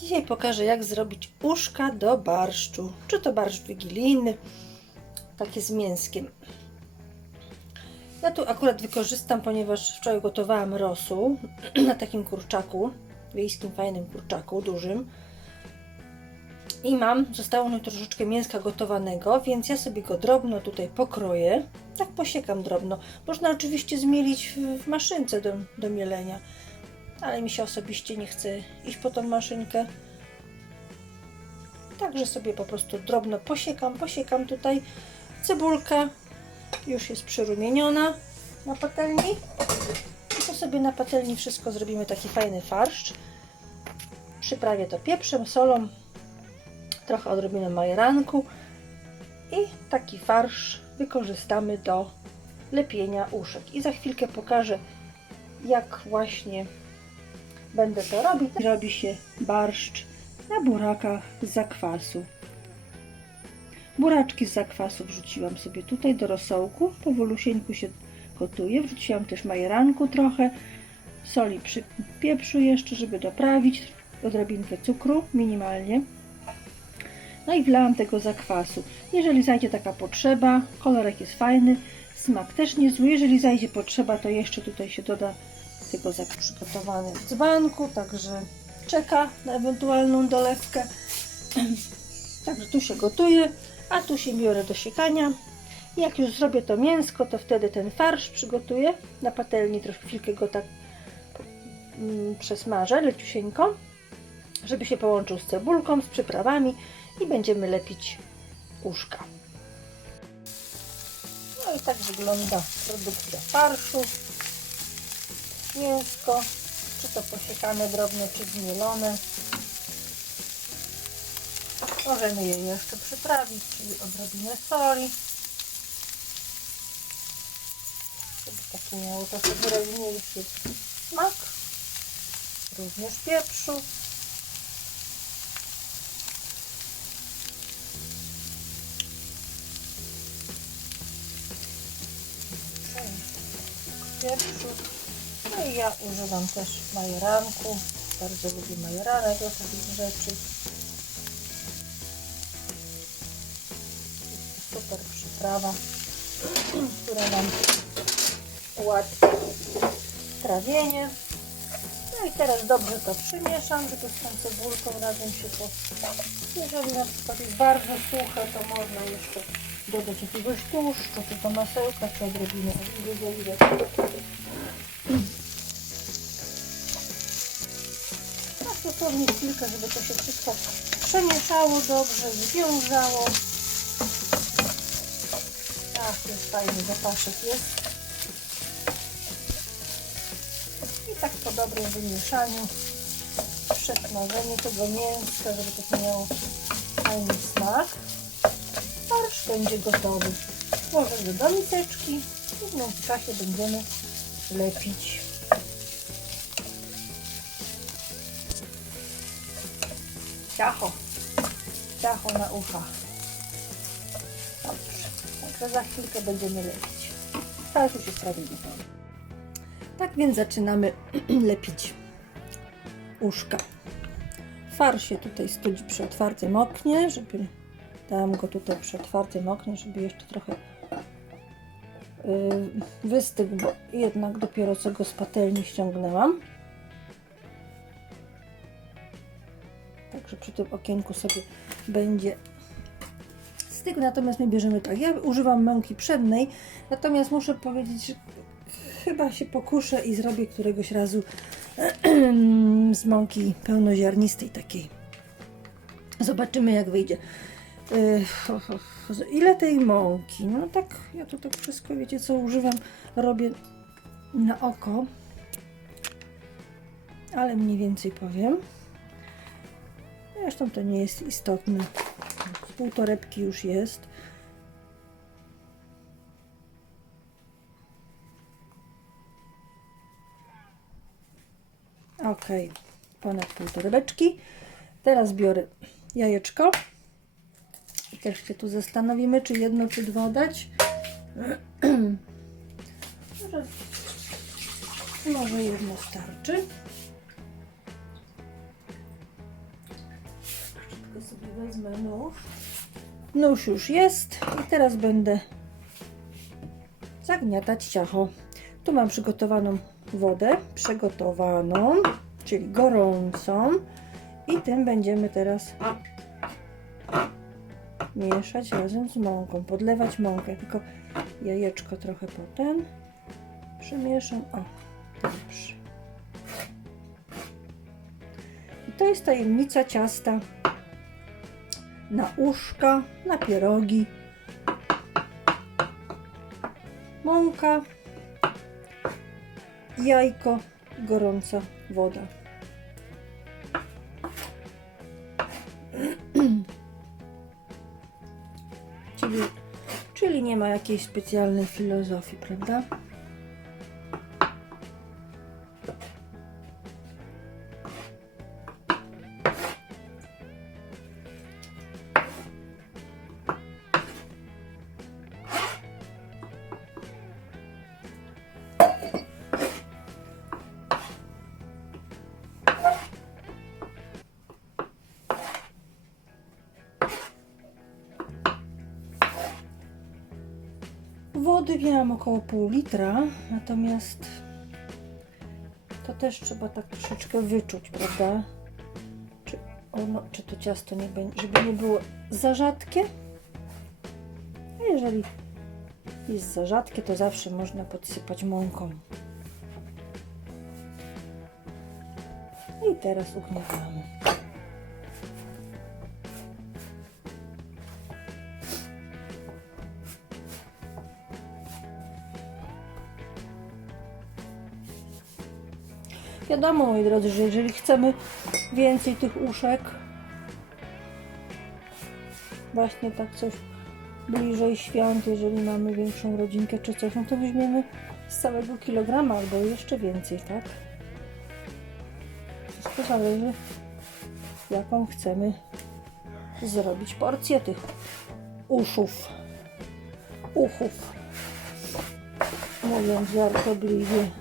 Dzisiaj pokażę, jak zrobić uszka do barszczu. Czy to barszcz wigilijny, takie z mięskiem. Ja tu akurat wykorzystam, ponieważ wczoraj gotowałam rosół na takim kurczaku, wiejskim fajnym kurczaku, dużym. I mam, zostało mi troszeczkę mięska gotowanego, więc ja sobie go drobno tutaj pokroję. Tak posiekam drobno. Można oczywiście zmielić w, maszynce do, do mielenia, ale mi się osobiście nie chce iść po tą maszynkę. Także sobie po prostu drobno posiekam, posiekam tutaj cebulkę. Już jest przyrumieniona na patelni. I to sobie na patelni wszystko zrobimy taki fajny farsz. Przyprawię to pieprzem, solą, trochę odrobinę majeranku i taki farsz wykorzystamy do lepienia uszek. I za chwilkę pokażę, jak właśnie będę to robić. Robi się barszcz na burakach z zakwasu. Buraczki z zakwasu wrzuciłam sobie tutaj do rosołku. Powolusieńku się gotuje. Wrzuciłam też majeranku trochę, soli przy pieprzu jeszcze, żeby doprawić, odrobinkę cukru minimalnie. No i wlałam tego zakwasu. Jeżeli zajdzie taka potrzeba, kolorek jest fajny, smak też niezły. Jeżeli zajdzie potrzeba, to jeszcze tutaj się doda tego zakwasu przygotowany w dzbanku, także czeka na ewentualną dolewkę. Także tu się gotuje, a tu się biorę do siekania. Jak już zrobię to mięsko, to wtedy ten farsz przygotuję na patelni, troszkę chwilkę go tak mm, przesmażę leciusieńko, żeby się połączył z cebulką, z przyprawami i będziemy lepić uszka. No i tak wygląda produkcja farszu. Mięsko, czy to posiekane drobno, czy zmielone. Możemy je jeszcze przyprawić, czyli odrobinę soli. Żeby taki miało trochę wyraźniejszy smak. Również. Pieprzu. Używam też majeranku. Bardzo lubię majeranek do takich rzeczy. super przyprawa, która nam ułatwi trawienie. No i teraz dobrze to przymieszam, żeby z tą cebulką razem się to... Jeżeli na przykład jest bardzo suche, to można jeszcze dodać jakiegoś tłuszczu, czy to masełka, czy odrobinę oliwy z oliwek. Dosłownie chwilkę, żeby to się wszystko przemieszało dobrze, związało. Ach, jest fajny zapaszek jest. I tak po dobrym wymieszaniu, przesmażeniu tego mięska, żeby to miało fajny smak. Farsz będzie gotowy. Włożę go do miseczki i w międzyczasie będziemy lepić. Ciacho. Ciacho na ucha. Dobrze. Także za chwilkę będziemy lepić. Teraz już jest prawie gotowe. Tak więc zaczynamy lepić uszka. Farsz się tutaj studzi przy otwartym oknie, żeby dałam go tutaj przy otwartym oknie, żeby jeszcze trochę yy, wystygł, bo jednak dopiero co go z patelni ściągnęłam. Także przy tym okienku sobie będzie stygł, natomiast my bierzemy tak. Ja używam mąki przednej, natomiast muszę powiedzieć, że chyba się pokuszę i zrobię któregoś razu z mąki pełnoziarnistej takiej. Zobaczymy jak wyjdzie. Yy, Ile tej mąki? No tak, ja to tak wszystko, wiecie co używam, robię na oko. Ale mniej więcej powiem. Zresztą to nie jest istotne. Pół torebki już jest. Ok, ponad pół torebeczki. Teraz biorę jajeczko. I też się tu zastanowimy, czy jedno, czy dwa dać. może jedno starczy. Wezmę nóż. Nóż już jest i teraz będę zagniatać ciacho. Tu mam przygotowaną wodę, przygotowaną, czyli gorącą i tym będziemy teraz mieszać razem z mąką, podlewać mąkę, tylko jajeczko trochę potem przemieszam. O, dobrze. I to jest tajemnica ciasta na uszka, na pierogi. Mąka, jajko, gorąca woda. Czyli, czyli nie ma jakiejś specjalnej filozofii, prawda? Wody miałam około pół litra, natomiast to też trzeba tak troszeczkę wyczuć, prawda? Czy, ono, czy to ciasto nie będzie, żeby nie było za rzadkie. A jeżeli jest za rzadkie, to zawsze można podsypać mąką. I teraz ugniatamy. Wiadomo, moi drodzy, że jeżeli chcemy więcej tych uszek, właśnie tak coś bliżej świąt, jeżeli mamy większą rodzinkę czy coś, no to weźmiemy z całego kilograma albo jeszcze więcej, tak? Wszystko zależy, jaką chcemy zrobić porcję tych uszów, uchów, mówiąc żartobliwie.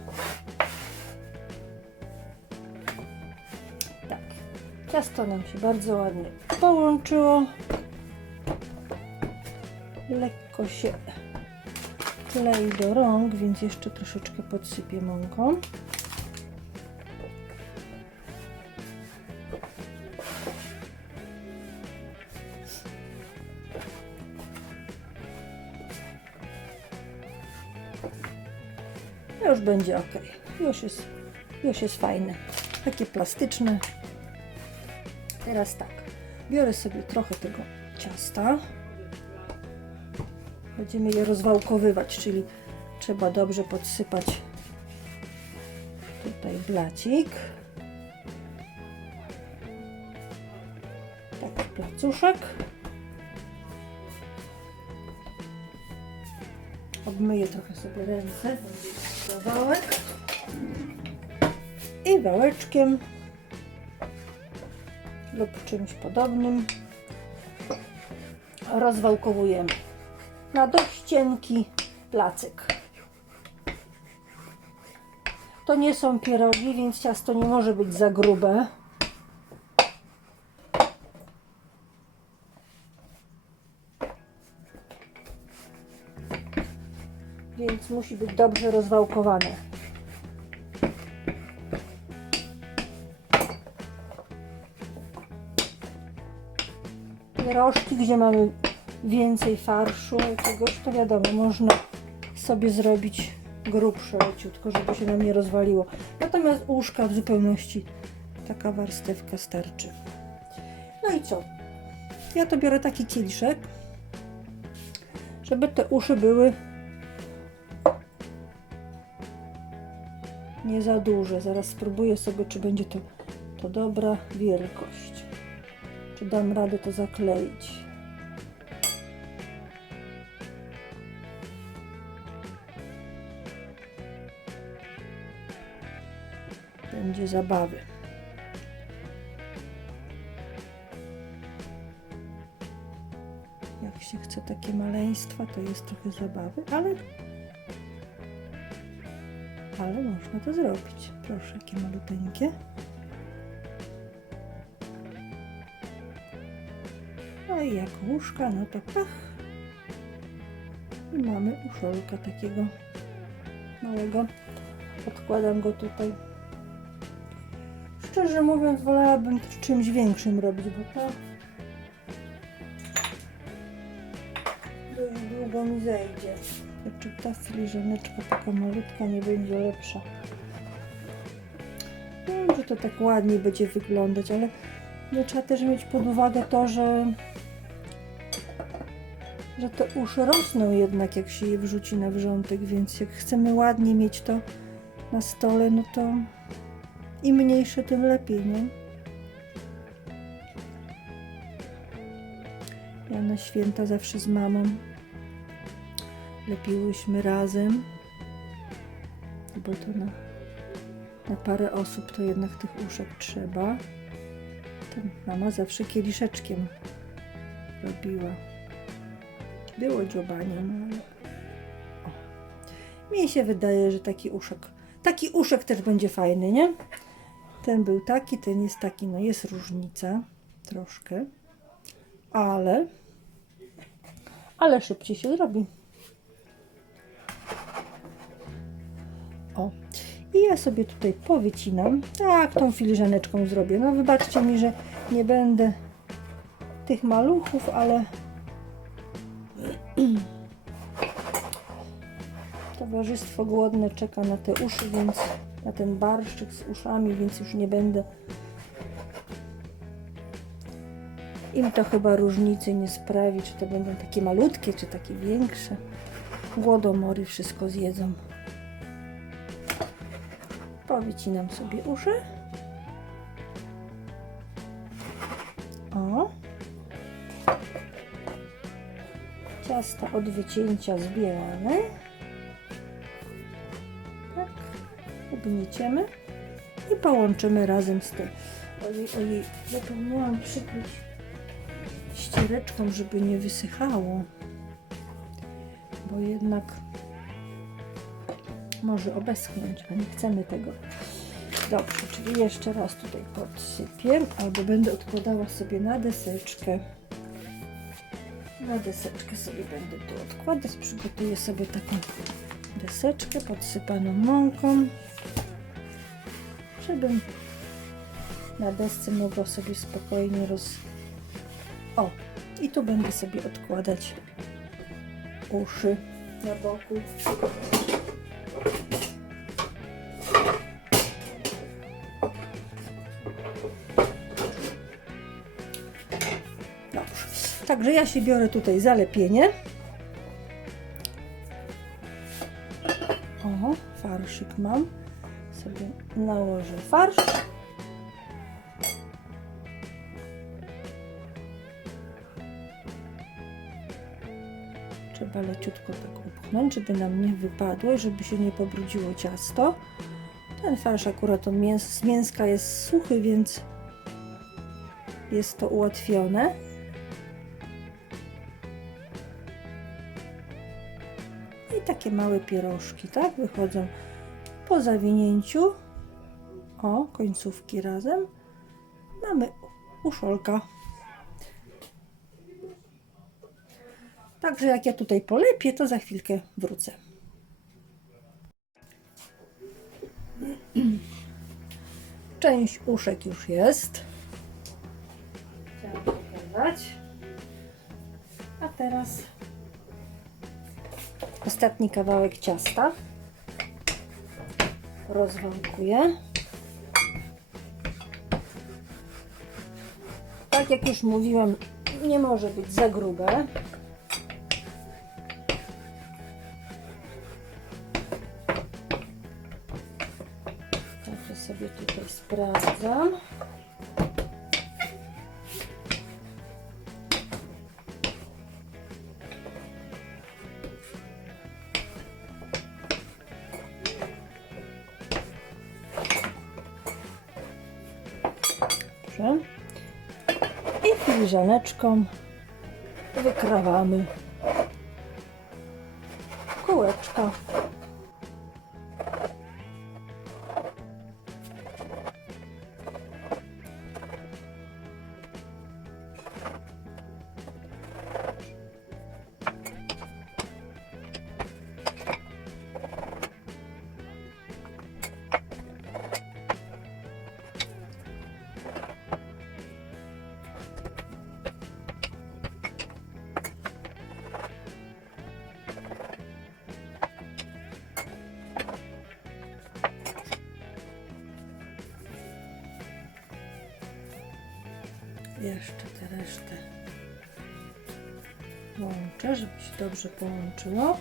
Ciasto nam się bardzo ładnie połączyło. Lekko się klei do rąk, więc jeszcze troszeczkę podsypię mąką. Już będzie ok. Już jest, już jest fajne. Takie plastyczne. Teraz tak. Biorę sobie trochę tego ciasta. Będziemy je rozwałkowywać, czyli trzeba dobrze podsypać tutaj blacik. Taki placuszek. Obmyję trochę sobie ręce. Wałek. I wałeczkiem lub czymś podobnym rozwałkowujemy na dość cienki placyk. To nie są pierogi, więc ciasto nie może być za grube. Więc musi być dobrze rozwałkowane. Pierożki, gdzie mamy więcej farszu, czegoś, to wiadomo, można sobie zrobić grubsze leciutko, żeby się nam nie rozwaliło. Natomiast uszka w zupełności taka warstewka starczy. No i co? Ja to biorę taki kieliszek, żeby te uszy były nie za duże. Zaraz spróbuję sobie, czy będzie to, to dobra wielkość. Czy dam radę to zakleić. Będzie zabawy. Jak się chce takie maleństwa, to jest trochę zabawy, ale ale można to zrobić. Proszę, jakie maluteńkie. Jak łóżka, no to pach. I mamy uszolka takiego małego. Odkładam go tutaj. Szczerze mówiąc, wolałabym czymś większym robić, bo to dość długo mi zejdzie. Czy ta filiżaneczka taka malutka nie będzie lepsza? Wiem, że to tak ładniej będzie wyglądać, ale no, trzeba też mieć pod uwagę to, że że te uszy rosną jednak jak się je wrzuci na wrzątek, więc jak chcemy ładnie mieć to na stole, no to im mniejsze, tym lepiej, nie? Ja na święta zawsze z mamą lepiłyśmy razem, bo to na, na parę osób to jednak tych uszek trzeba. To mama zawsze kieliszeczkiem robiła. Było dziobanie, no. Mi się wydaje, że taki uszek, taki uszek też będzie fajny, nie? Ten był taki, ten jest taki, no jest różnica troszkę, ale ale szybciej się zrobi. O, i ja sobie tutaj powycinam. Tak, tą filiżaneczką zrobię. No wybaczcie mi, że nie będę tych maluchów, ale towarzystwo głodne czeka na te uszy, więc na ten barszczyk z uszami, więc już nie będę im to chyba różnicy nie sprawi, czy to będą takie malutkie, czy takie większe. Głodomory wszystko zjedzą. Powycinam sobie uszy. Ciasta od wycięcia zbierane. Tak. Ugnieciemy i połączymy razem z tym. Ojej, ojej, zapomniałam przykryć ściereczką, żeby nie wysychało, bo jednak może obeschnąć, a nie chcemy tego. Dobrze, czyli jeszcze raz tutaj podsypię, albo będę odkładała sobie na deseczkę. Na deseczkę sobie będę tu odkładać. Przygotuję sobie taką deseczkę podsypaną mąką, żebym na desce mogła sobie spokojnie roz... O, i tu będę sobie odkładać uszy na boku. Także ja się biorę tutaj za lepienie. O, farszyk mam. Sobie nałożę farsz. Trzeba leciutko tak upchnąć, żeby nam nie wypadło i żeby się nie pobrudziło ciasto. Ten farsz akurat z mięska jest suchy, więc jest to ułatwione. Takie małe pierożki, tak? Wychodzą po zawinięciu. O, końcówki razem. Mamy uszolka. Także jak ja tutaj polepię, to za chwilkę wrócę. Część uszek już jest. Chciałam pokazać. A teraz ostatni kawałek ciasta. Rozwałkuję. Tak jak już mówiłam, nie może być za grube. Także sobie tutaj sprawdzam. Dobrze. I filiżaneczką wykrawamy kółeczka. Jeszcze tę resztę łączę, żeby się dobrze połączyło.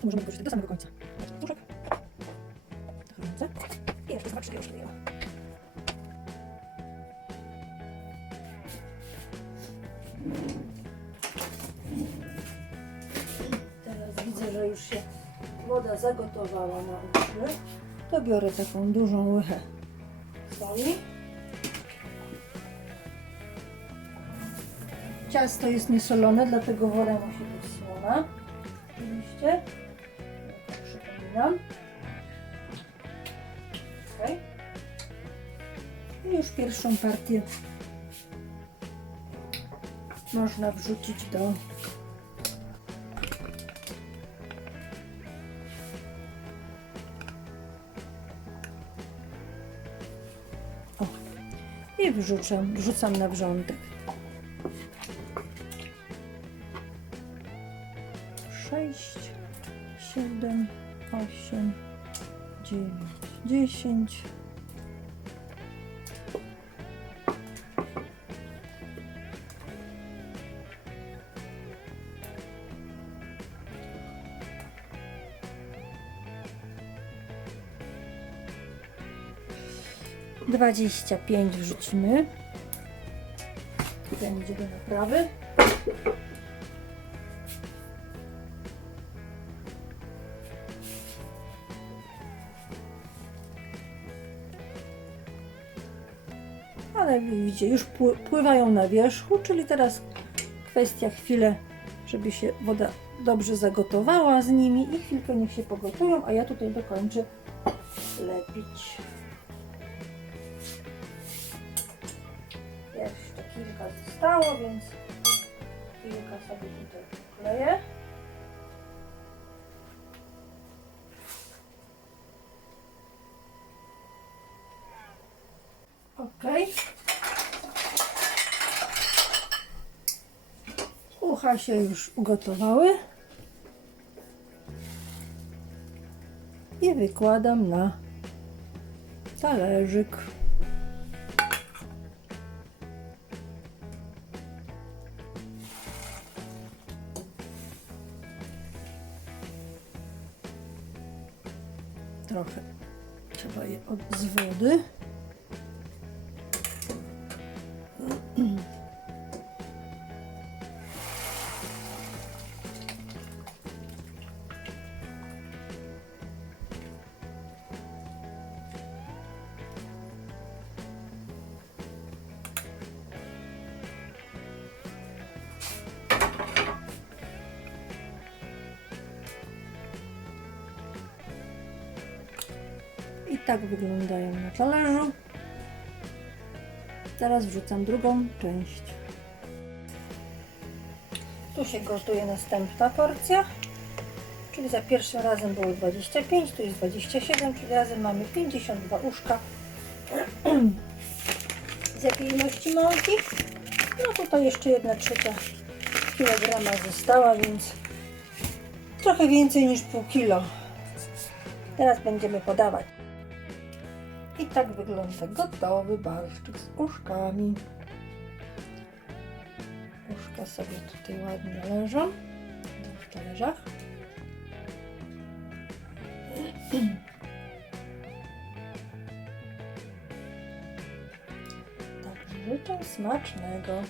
Ciasto możemy wykorzystać do samego końca. Trochę ręce. I jeszcze już nie ma. Teraz widzę, że już się woda zagotowała na uszy. To biorę taką dużą łychę soli. Ciasto jest niesolone, dlatego wola musi być słona. Oczywiście. Tak przypominam. Ok. I już pierwszą partię można wrzucić do o. i wrzucam, wrzucam na wrzątek. 10. Dwadzieścia pięć wrzucimy. Będzie do naprawy. Widzicie, już pły- pływają na wierzchu, czyli teraz kwestia chwilę, żeby się woda dobrze zagotowała z nimi i chwilkę niech się pogotują, a ja tutaj dokończę lepić. Jeszcze kilka zostało, więc kilka sobie tutaj wkleję. Ok. Ucha się już ugotowały. I wykładam na talerzyk. Tak wyglądają na talerzu. Teraz wrzucam drugą część. Tu się gotuje następna porcja. Czyli za pierwszym razem było 25, tu jest 27, czyli razem mamy 52 uszka. Z jakiej ilości mąki? No tutaj jeszcze 1 trzecia kilograma została, więc trochę więcej niż pół kilo. Teraz będziemy podawać. I tak wygląda gotowy barszczyk z uszkami. Uszka sobie tutaj ładnie leżą w talerzach. Także życzę smacznego.